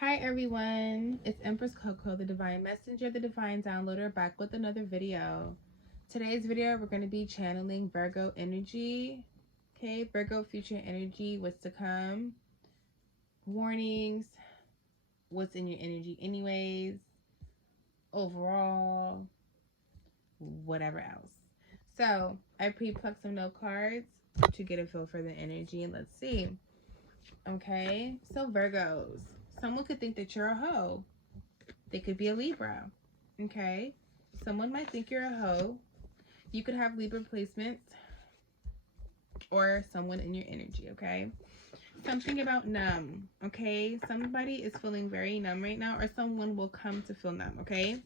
Hi everyone, it's Empress Coco, the Divine Messenger, the Divine Downloader, back with another video. Today's video, we're going to be channeling Virgo energy. Okay, Virgo future energy, what's to come, warnings, what's in your energy anyways, overall, whatever else. So, I pre-plucked some note cards to get a feel for the energy. Let's see. Okay, so Virgos. Someone could think that you're a hoe. They could be a Libra. Okay, someone might think you're a hoe. You could have Libra placements or someone in your energy. Okay, something about numb. Okay, somebody is feeling very numb right now, or someone will come to feel numb. Okay,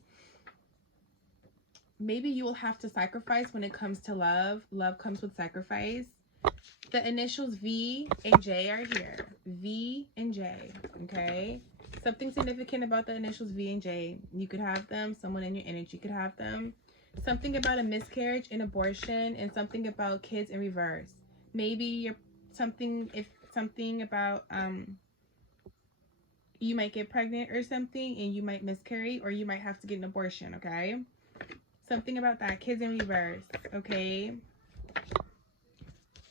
maybe you will have to sacrifice when it comes to love. Love comes with sacrifice. The initials V and J are here. V and J, okay? Something significant about the initials V and J. You could have them. Someone in your energy could have them. Something about a miscarriage and abortion, and something about kids in reverse. Maybe you're something about you might get pregnant or something, and you might miscarry, or you might have to get an abortion, okay? Something about that. Kids in reverse, okay?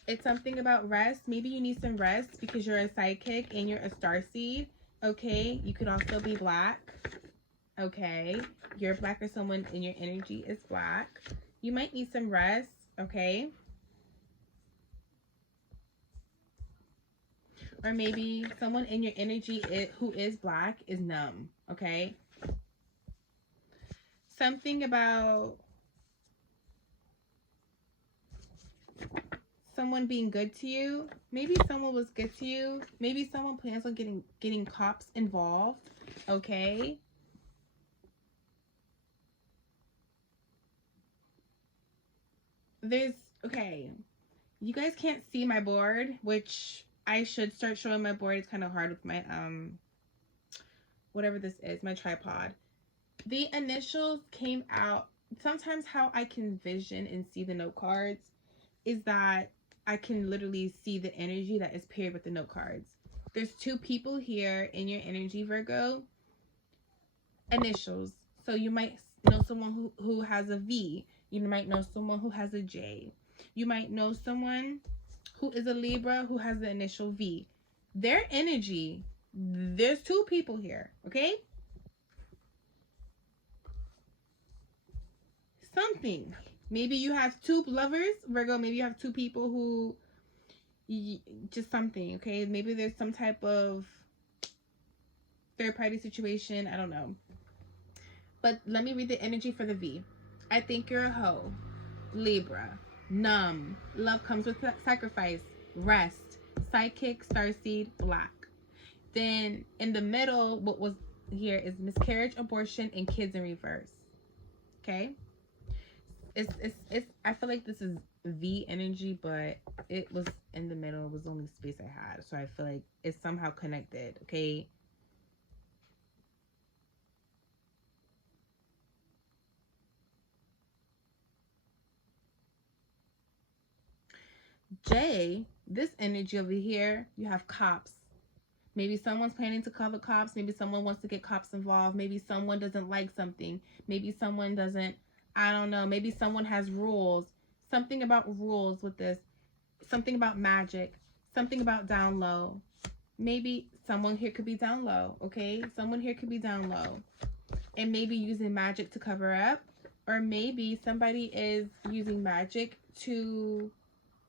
It's something about rest. Maybe you need some rest because you're a psychic and you're a starseed. Okay, you could also be black. Okay, you're black or someone in your energy is black. You might need some rest. Okay, or maybe someone in your energy who is black is numb. Okay, something about someone being good to you. Maybe someone was good to you. Maybe someone plans on getting cops involved. Okay, okay, you guys can't see my board, which I should start showing my board. It's kind of hard with my whatever this is, my tripod. The initials came out. Sometimes how I can vision and see the note cards is that I can literally see the energy that is paired with the note cards. There's two people here in your energy, Virgo. Initials. So you might know someone who has a V. You might know someone who has a J. You might know someone who is a Libra who has the initial V. Their energy, there's two people here, okay? Something. Maybe you have two lovers, Virgo. Maybe you have two people who, just something, okay? Maybe there's some type of third-party situation. I don't know. But let me read the energy for the V. I think you're a hoe. Libra. Numb. Love comes with sacrifice. Rest. Psychic. Starseed. Black. Then in the middle, what was here is miscarriage, abortion, and kids in reverse. Okay? It's I feel like this is V energy, but it was in the middle. It was the only space I had. So I feel like it's somehow connected. Okay? J, this energy over here, you have cops. Maybe someone's planning to call the cops. Maybe someone wants to get cops involved. Maybe someone doesn't like something. Maybe someone doesn't, I don't know. Maybe someone has rules. Something about rules with this. Something about magic. Something about down low. Maybe someone here could be down low, okay? Someone here could be down low. And maybe using magic to cover up. Or maybe somebody is using magic to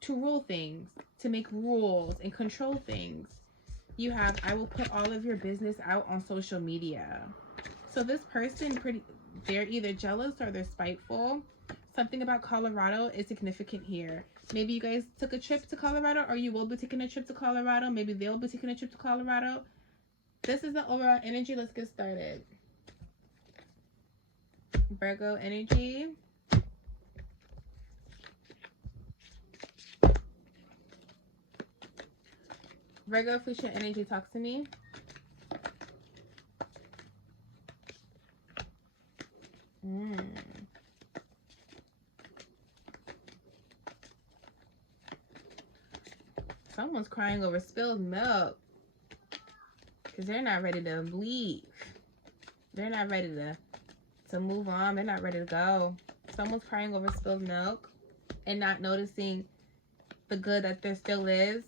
rule things, to make rules and control things. You have, I will put all of your business out on social media. So this person, they're either jealous or they're spiteful. Something about Colorado is significant here. Maybe you guys took a trip to Colorado, or you will be taking a trip to Colorado. Maybe they'll be taking a trip to Colorado. This is the overall energy. Let's get started. Virgo energy. Virgo future energy, talk to me. Someone's crying over spilled milk. because they're not ready to leave. They're not ready to move on. They're not ready to go. Someone's crying over spilled milk and not noticing the good that there still is.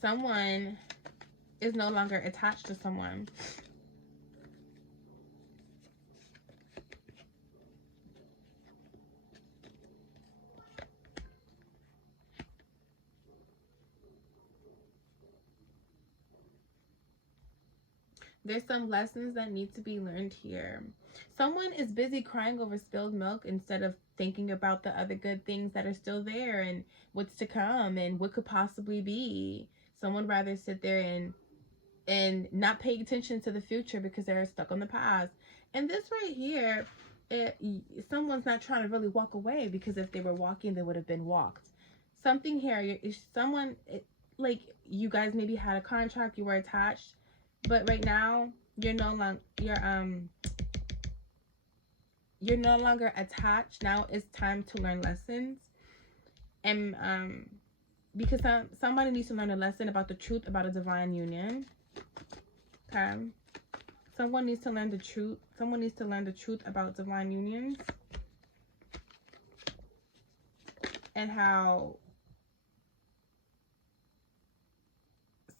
Someone is no longer attached to someone. There's some lessons that need to be learned here. Someone is busy crying over spilled milk instead of thinking about the other good things that are still there and what's to come and what could possibly be. Someone rather sit there and not pay attention to the future because they're stuck on the past. And this right here, someone's not trying to really walk away, because if they were walking, they would have been walked. Something here, someone, like you guys maybe had a contract, you were attached, but right now you're no longer attached. Now it's time to learn lessons, and because somebody needs to learn a lesson about the truth about a divine union. Okay, someone needs to learn the truth. Someone needs to learn the truth about divine unions and how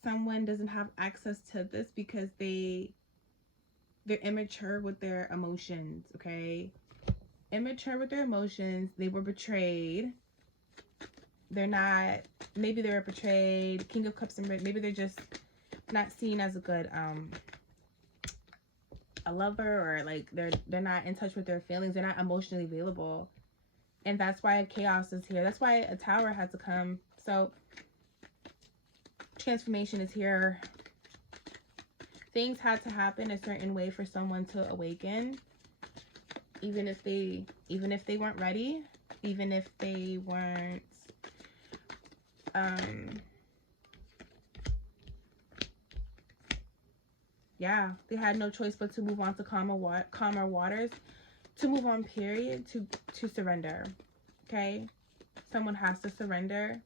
someone doesn't have access to this because they're immature with their emotions. Okay, immature with their emotions. They were betrayed. They're not, maybe they were betrayed. King of Cups and maybe they're just not seen as a good a lover, or like they're not in touch with their feelings. They're not emotionally available, and that's why chaos is here. That's why a tower had to come. So transformation is here. Things had to happen a certain way for someone to awaken, even if they weren't ready, even if they weren't yeah, they had no choice but to move on to calmer waters, to move on, period, to surrender. Okay, someone has to surrender.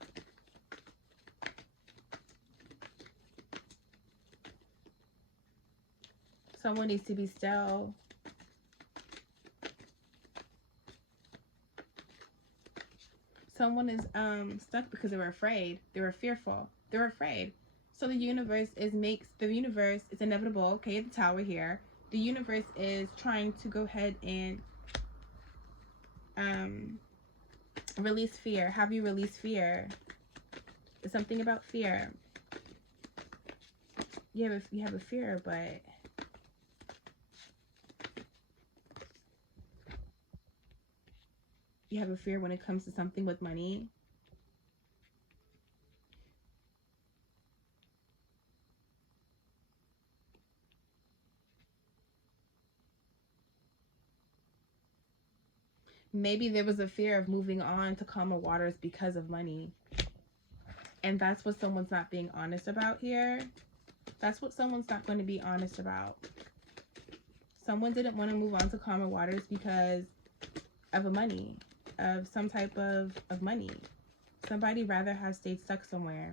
Someone needs to be still. Someone is stuck because they were afraid. They were fearful. They were afraid. So the universe it's inevitable. Okay, the tower here. The universe is trying to go ahead and release fear. Have you release fear? It's something about fear. You have a fear, but you have a fear when it comes to something with money. Maybe there was a fear of moving on to calmer waters because of money. And that's what someone's not being honest about here. That's what someone's not going to be honest about. Someone didn't want to move on to calmer waters because of money, of some type of money. Somebody rather has stayed stuck somewhere.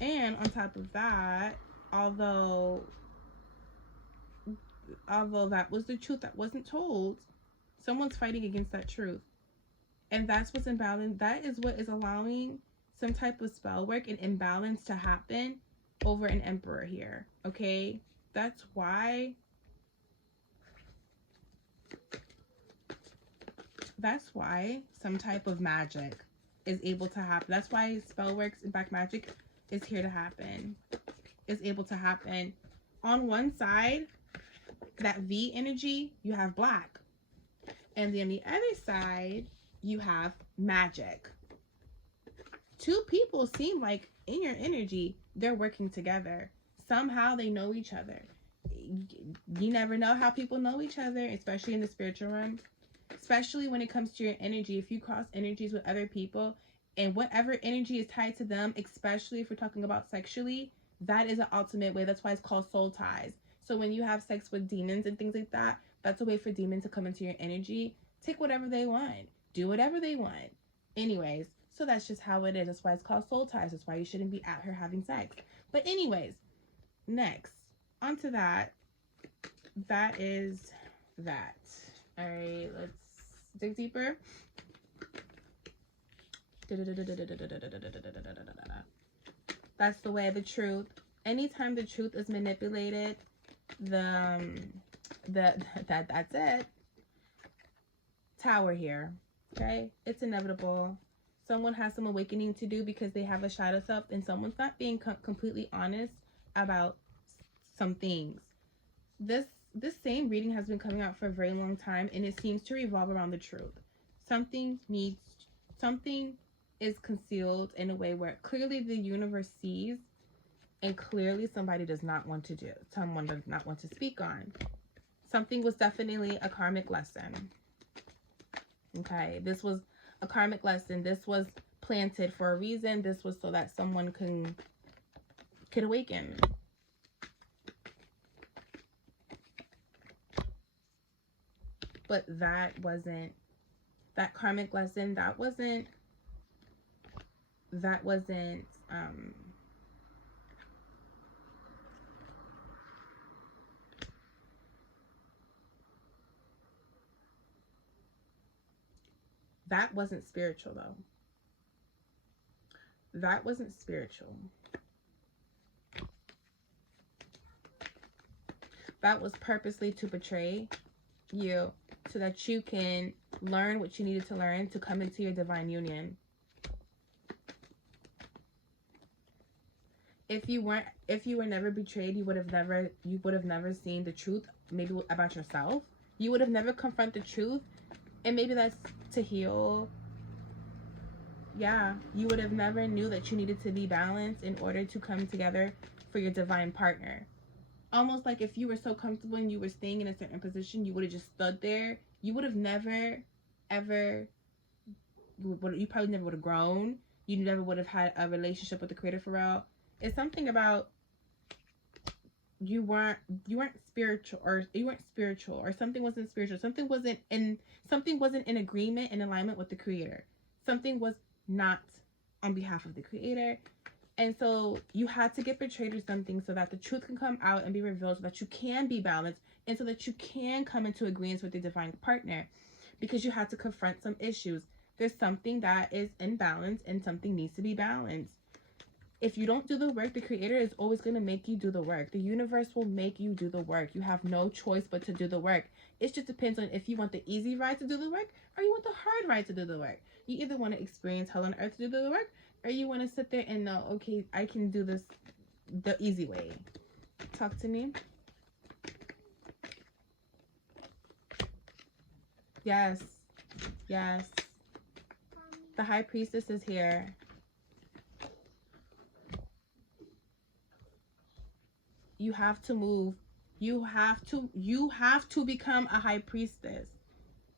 And on top of that, although that was the truth that wasn't told, someone's fighting against that truth. And that's what's imbalanced. That is what is allowing some type of spell work and imbalance to happen over an emperor here. Okay? That's why some type of magic is able to happen. That's why spell works and black magic is here to happen. Is able to happen. On one side, that V energy, you have black. And then the other side, you have magic. Two people seem like in your energy, they're working together. Somehow they know each other. You never know how people know each other, especially in the spiritual realm. Especially when it comes to your energy. If you cross energies with other people, and whatever energy is tied to them, especially if we're talking about sexually, that is an ultimate way. That's why it's called soul ties. So when you have sex with demons and things like that, that's a way for demons to come into your energy, take whatever they want, do whatever they want. Anyways, So that's just how it is. That's why it's called soul ties. That's why you shouldn't be at her having sex. But anyways, next, onto that. That is that. All right, let's dig deeper. That's the way of the truth. Anytime the truth is manipulated, that's it. Tower here. Okay, it's inevitable. Someone has some awakening to do because they have a shadow self, and someone's not being completely honest about some things. This same reading has been coming out for a very long time, and it seems to revolve around the truth. Something is concealed in a way where clearly the universe sees, and clearly someone does not want to speak on. Something was definitely a karmic lesson. Okay, this was a karmic lesson. This was planted for a reason. This was so that someone could awaken. But that karmic lesson, that wasn't spiritual though. That wasn't spiritual. That was purposely to betray you so that you can learn what you needed to learn to come into your divine union. If you were never betrayed, you would have never seen the truth, maybe about yourself. You would have never confronted the truth, and maybe that's to heal. Yeah, you would have never knew that you needed to be balanced in order to come together for your divine partner. Almost like if you were so comfortable and you were staying in a certain position, you would have just stood there. You would have never, ever, you probably never would have grown. You never would have had a relationship with the Creator for real. It's something about you weren't spiritual, or something wasn't spiritual. Something wasn't in agreement and alignment with the Creator. Something was not on behalf of the Creator. And so you had to get betrayed or something so that the truth can come out and be revealed, so that you can be balanced, and so that you can come into agreement with your divine partner, because you had to confront some issues. There's something that is imbalance and something needs to be balanced. If you don't do the work, the Creator is always going to make you do the work. The universe will make you do the work. You have no choice but to do the work. It just depends on if you want the easy ride to do the work or you want the hard ride to do the work. You either want to experience hell on earth to do the work, or you want to sit there and know, okay, I can do this the easy way. Talk to me. Yes. Yes. The High Priestess is here. You have to move. You have to become a High Priestess.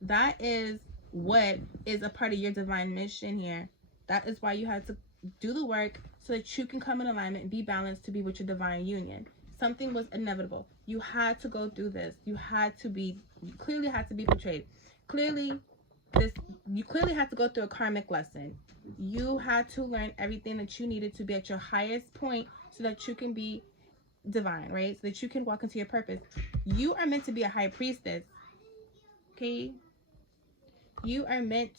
That is what is a part of your divine mission here. That is why you had to do the work, so that you can come in alignment and be balanced to be with your divine union. Something was inevitable. You had to go through this. You clearly had to be betrayed. You clearly had to go through a karmic lesson. You had to learn everything that you needed to be at your highest point so that you can be divine, right? So that you can walk into your purpose. You are meant to be a High Priestess. Okay? You're on a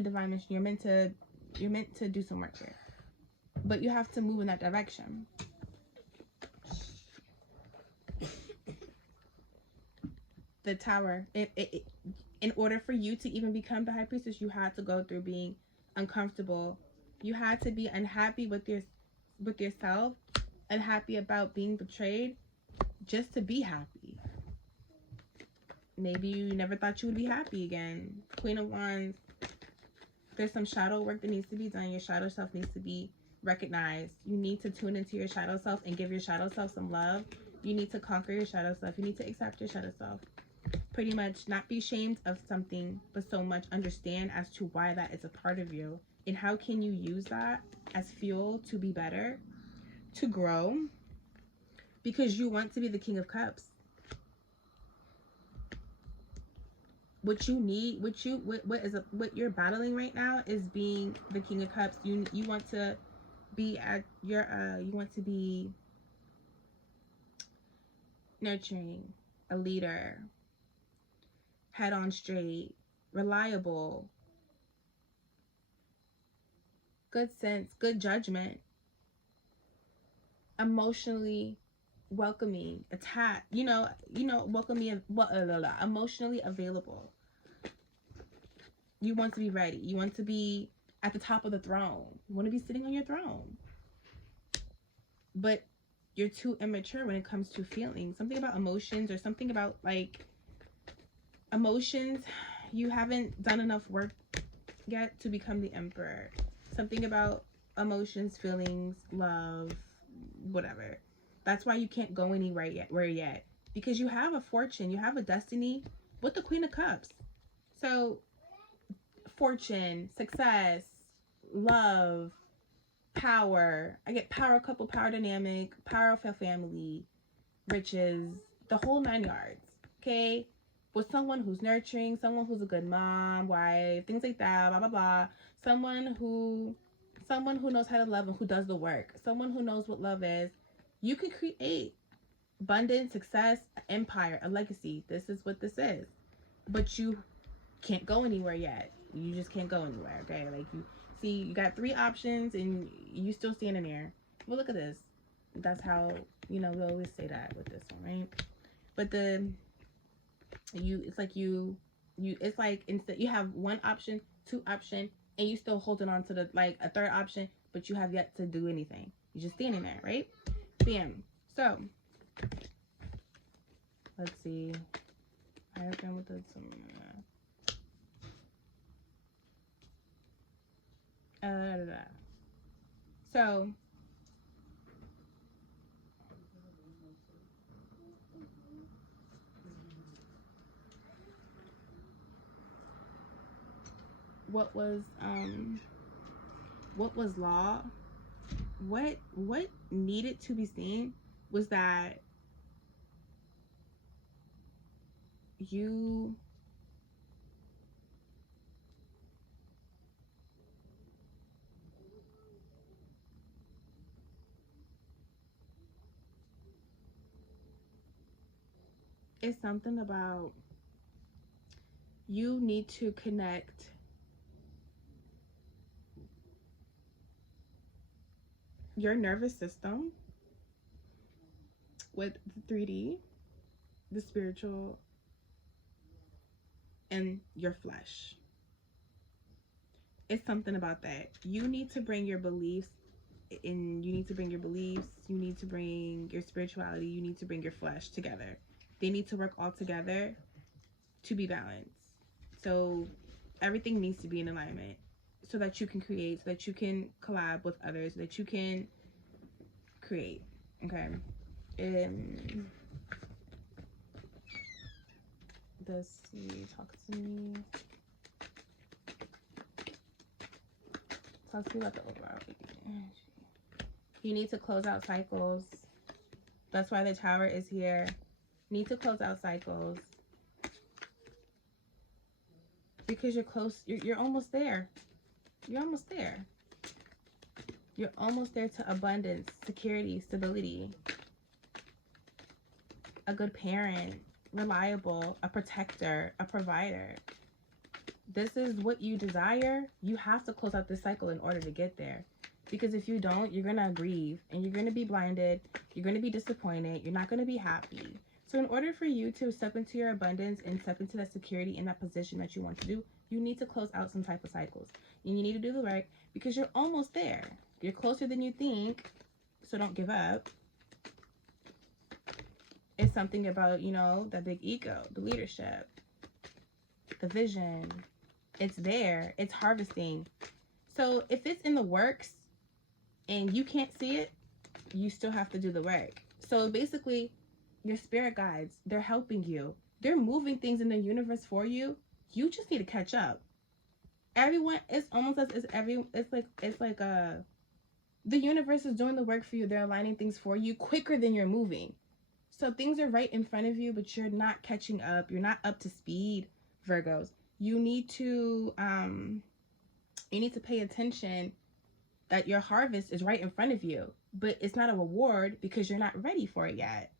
divine mission. You're meant to do some work here. But you have to move in that direction. The Tower. In order for you to even become the High Priestess, you had to go through being uncomfortable. You had to be unhappy with yourself, unhappy about being betrayed, just to be happy. Maybe you never thought you would be happy again. Queen of Wands. There's some shadow work that needs to be done. Your shadow self needs to be recognized. You need to tune into your shadow self and give your shadow self some love. You need to conquer your shadow self. You need to accept your shadow self. Pretty much not be ashamed of something, but so much understand as to why that is a part of you. And how can you use that as fuel to be better, to grow, because you want to be the King of Cups. what you need, what you're battling right now is being the King of Cups. You want to be at your you want to be nurturing, a leader, head on straight, reliable, good sense, good judgment, emotionally welcoming, attached, welcoming, emotionally available. You want to be ready. You want to be at the top of the throne. You want to be sitting on your throne. But you're too immature when it comes to feelings. Something about emotions, or something about like emotions. You haven't done enough work yet to become the emperor. Something about emotions, feelings, love, whatever. That's why you can't go anywhere yet. Because you have a fortune, you have a destiny with the Queen of Cups. So fortune, success, love, power. I get power couple, power dynamic, power of family, riches, the whole 9 yards. Okay? With someone who's nurturing, someone who's a good mom, wife, things like that, blah blah blah. Someone who knows how to love and who does the work. Someone who knows what love is. You can create abundance, success, empire, a legacy. This is what this is. But you can't go anywhere yet. You just can't go anywhere, okay? Like, you see, you got 3 options and you still standing there. Well, look at this. That's how, we always say that with this one, right? But it's like instead you have 1 option, 2 option, and you still holding on to the, like, a 3rd option, but you have yet to do anything. You're just standing there, right? Bam. So, let's see. I have been with this. So, what was law? What needed to be seen was that you it's something about you need to connect your nervous system with the 3D, the spiritual, and your flesh. It's something about that. You need to bring your beliefs in, you need to bring your beliefs, you need to bring your spirituality, you need to bring your flesh together. They need to work all together to be balanced. So everything needs to be in alignment so that you can create, so that you can collab with others, so that you can create. Okay. Does he talk to me? Talk to me about the overall. You need to close out cycles. That's why the Tower is here. Need to close out cycles. Because you're close. You're almost there. You're almost there. You're almost there to abundance, security, stability. A good parent, reliable, a protector, a provider. This is what you desire. You have to close out this cycle in order to get there. Because if you don't, you're going to grieve and you're going to be blinded. You're going to be disappointed. You're not going to be happy. So in order for you to step into your abundance and step into that security in that position that you want to do, you need to close out some type of cycles. And you need to do the work because you're almost there. You're closer than you think. So don't give up. It's something about, that big ego, the leadership, the vision. It's there. It's harvesting. So if it's in the works and you can't see it, you still have to do the work. So basically, your spirit guides, they're helping you. They're moving things in the universe for you. You just need to catch up. Everyone, it's almost as it's like the universe is doing the work for you. They're aligning things for you quicker than you're moving. So things are right in front of you, but you're not catching up. You're not up to speed. Virgos. You need to pay attention that your harvest is right in front of you, but it's not a reward because you're not ready for it yet.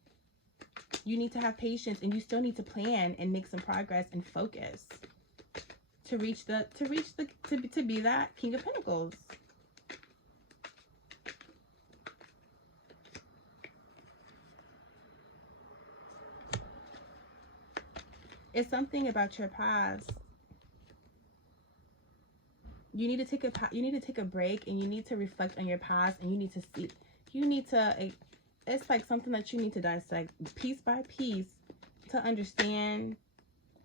You need to have patience, and you still need to plan and make some progress and focus to be that King of Pentacles. It's something about your past. You need to take a break, and you need to reflect on your past, and you need to it's like something that you need to dissect piece by piece to understand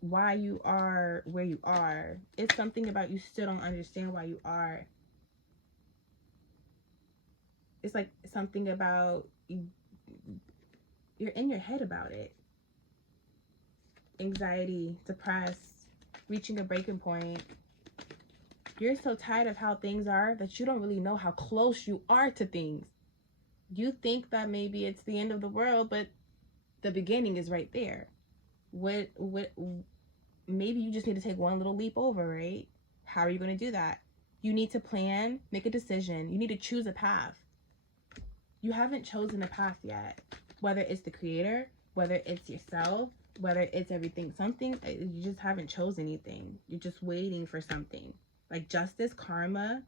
why you are where you are. It's something about you still don't understand why you are. It's like something about you're in your head about it. Anxiety, depressed, reaching a breaking point. You're so tired of how things are that you don't really know how close you are to things. You think that maybe it's the end of the world, but the beginning is right there. Maybe you just need to take one little leap over, right? How are you going to do that? You need to plan, make a decision. You need to choose a path. You haven't chosen a path yet. Whether it's the creator, whether it's yourself, whether it's everything, something, you just haven't chosen anything. You're just waiting for something. Like justice, karma,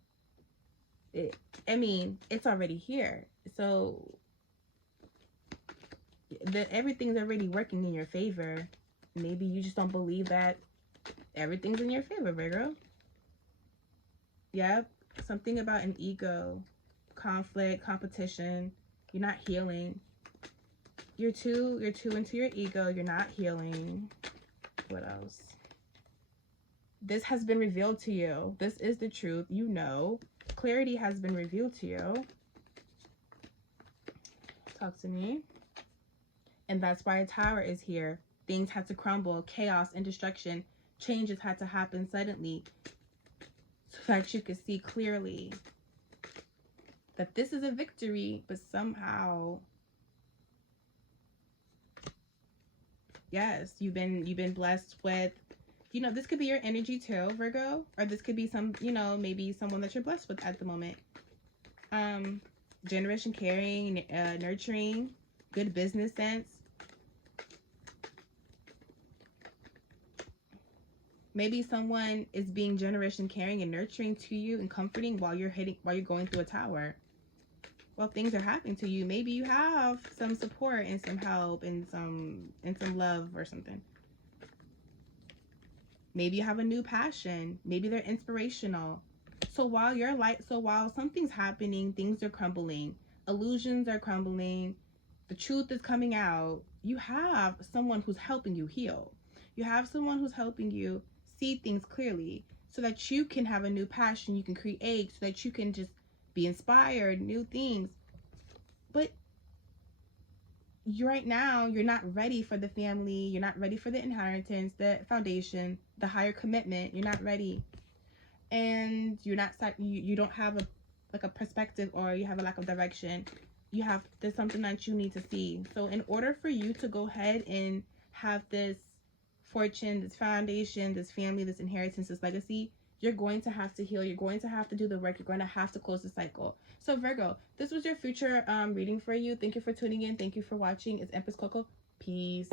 it's already here. So everything's already working in your favor. Maybe you just don't believe that everything's in your favor, Virgo. Yep. Something about an ego, conflict, competition. You're not healing. You're too into your ego. You're not healing. What else? This has been revealed to you. This is the truth. You know. Clarity has been revealed to you. Talk to me. And that's why a tower is here. Things had to crumble. Chaos and destruction. Changes had to happen suddenly so that you could see clearly that this is a victory, but somehow, yes, you've been blessed with, this could be your energy too, Virgo, or this could be some, maybe someone that you're blessed with at the moment. Generous and caring, nurturing, good business sense. Maybe someone is being generous and caring and nurturing to you and comforting while you're going through a tower. Well, things are happening to you. Maybe you have some support and some help and some love or something. Maybe you have a new passion. Maybe they're inspirational. So while something's happening, things are crumbling, illusions are crumbling, the truth is coming out, you have someone who's helping you heal. You have someone who's helping you see things clearly so that you can have a new passion, you can create, so that you can just be inspired, new things. But right now, you're not ready for the family, you're not ready for the inheritance, the foundation, the higher commitment. You're not ready. And you don't have a perspective, or you have a lack of direction. There's something that you need to see. So in order for you to go ahead and have this fortune, this foundation, this family, this inheritance, this legacy, you're going to have to heal. You're going to have to do the work. You're going to have to close the cycle. So Virgo, this was your future reading for you. Thank you for tuning in. Thank you for watching. It's Empress Coco. Peace.